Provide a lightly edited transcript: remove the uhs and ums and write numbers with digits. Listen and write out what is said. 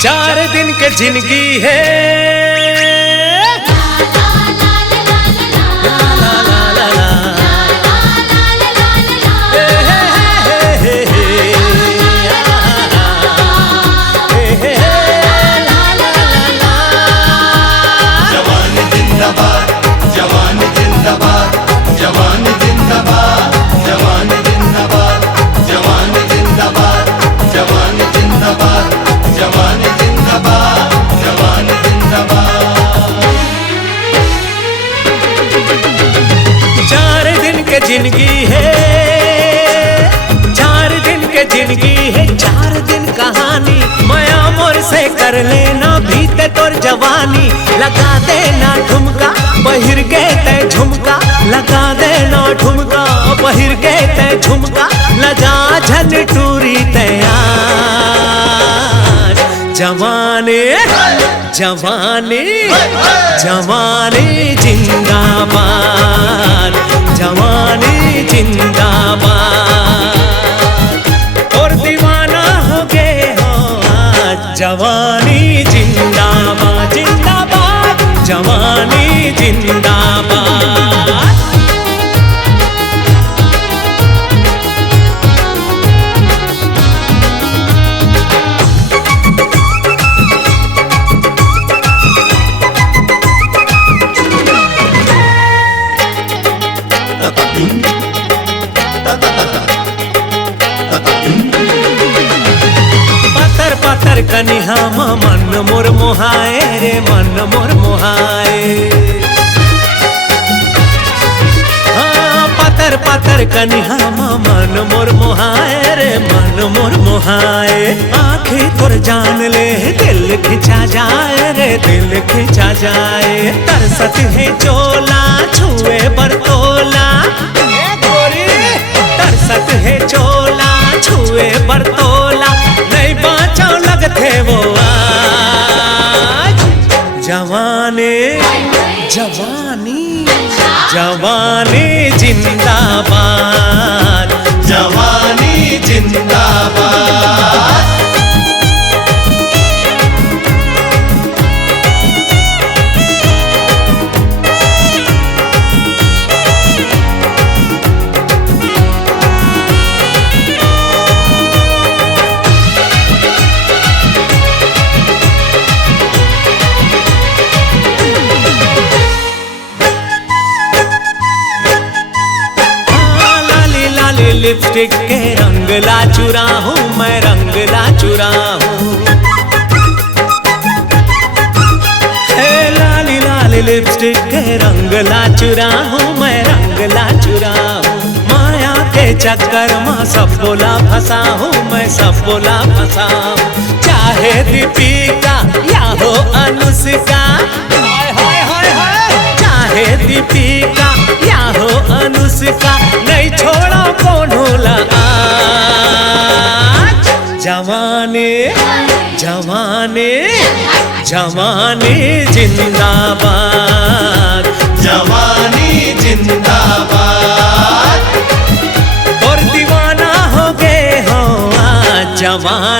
4 दिन के जिंदगी है, जिंदगी है 4 दिन के जिंदगी है, 4 दिन कहानी माया मोर से कर लेना बीते तोर जवानी। लगा देना ठुमका बहिर के ते झुमका, लगा देना ठुमका बहिर के ते झुमका, लजा झन टूरी तैयार। जवानी जवानी जवानी जिंदाबाद, जवानी जिंदाबाद। और दीवाना हो गए हो आज, जवानी जिंदाबाद जिंदाबाद, जवानी जिंदाबाद। पत्थर पत्थर कनिहा मन मोर मोहाए रे, मन मोर मोहाए। हाँ पत्थर पत्थर कनिहा मन मोर मोहाए रे, मन मोर मोहाए। आँखें तोर जान ले दिल खिंचा जाए रे, दिल खिंचा जाए। तरसत है चोला छुए बरतोला, तरसत है चोला छुए बरतोला, नहीं बाँचो लगते वो आज। जवानी जवानी जवानी जिंदाबाद, जवानी जिंदाबाद। लिपस्टिक के रंग ला चुरा हूँ मैं, रंग ला चुरा हूँ। लाली लाली लिपस्टिक के रंग ला चुरा हूँ मैं, रंग ला चुरा हूँ। माया के चक्कर में सब बोला फंसा हूँ मैं, सब बोला फंसा हूँ। चाहे दीपिका या हो अनुष्का, चाहे दीपिका या हो अनुष्का, नहीं छोड़ा कोनोला आज। जवानी जवानी जवानी जिंदाबाद, जवानी जिंदाबाद। और दीवाना हो गए हो आज, जवानी